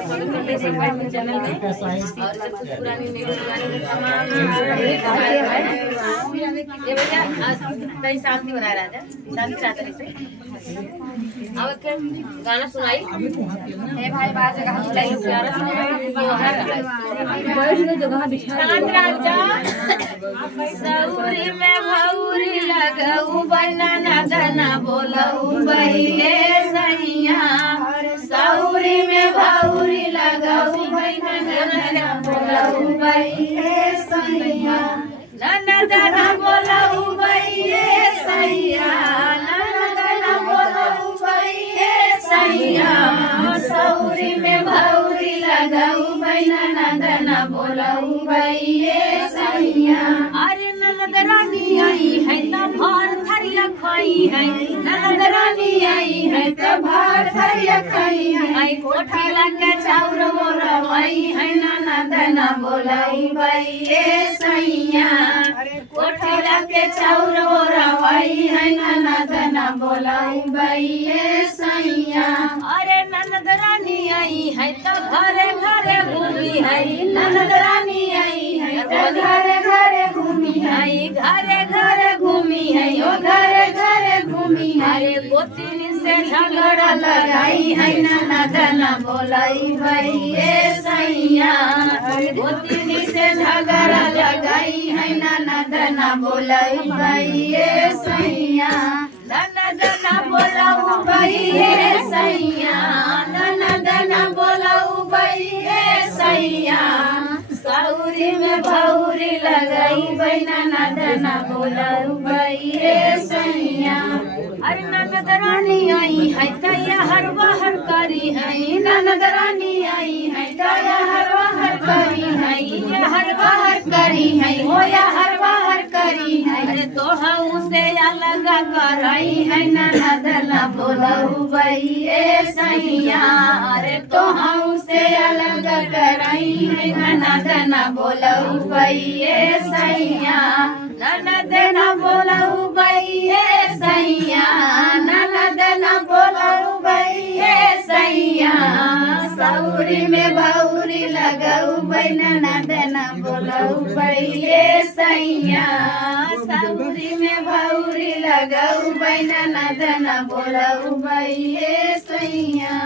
Channel में और कुछ पुरानी तमाम ये भैया कई शांति बनाए राजा शांति रहता है अब गाना सुनाई हे भाई बात जगह प्यारा सौरी में भौरी लगऊ बना नदना बोलऊ बहिए सैया सौरी में भौरी लगऊ बना नदना बोलऊ बहिए सैया ननदना बोलऊ बहिए सैया ननदना बोलऊ बहिए सैया सौरी में भौरी लगऊ बना नदना बोलऊ बहिए सैया अरे ननद रानी आई है त भार थरिया खाई है ननद रानी आई है त भार थरिया खाई है कोठी लगे चाउर मोरवाई है ननद न बोलाई बइए सैया कोठी लगे चाउर मोरवाई है ननद न बोलाई बइए सैया अरे ननद रानी आई है त घरे घरे घूमी है ननद रानी आई है त घरे घरे घूमी है घरे घरे घूमी है ओ घरे घरे घूमी है अरे गोतिनी से झगड़ा लगाई है ननद न बोलाई भइए सैया गोतिनी से झगड़ा लगाई है ननद न बोलाई भइए सैया ननद न बोलाऊ भइए सैया ननद न बोलाऊ भइए सैया सौरी में भौरी लगाई बना ननद बोलऊ बइए सैया अरे ननद रानी आई है तया हर बाहर करी है ननद रानी आई है तया हर बाहर करी है ये हर बाहर करी है हो या हर बाहर करी है अरे तोहा उसे अलग कराई है ननद न बोलऊ बइए सैया अरे तोहा उसे अलग कराई है ननद न बोलऊ बइए सैया ननद न बोलऊ बइए सैया ननद न बोलऊ बइए सैया सौरी में भौरी लगऊ बइना ननद न बोलऊ बइए सैया सौरी में भौरी लगऊ बइना ननद न बोलऊ बइए सैया।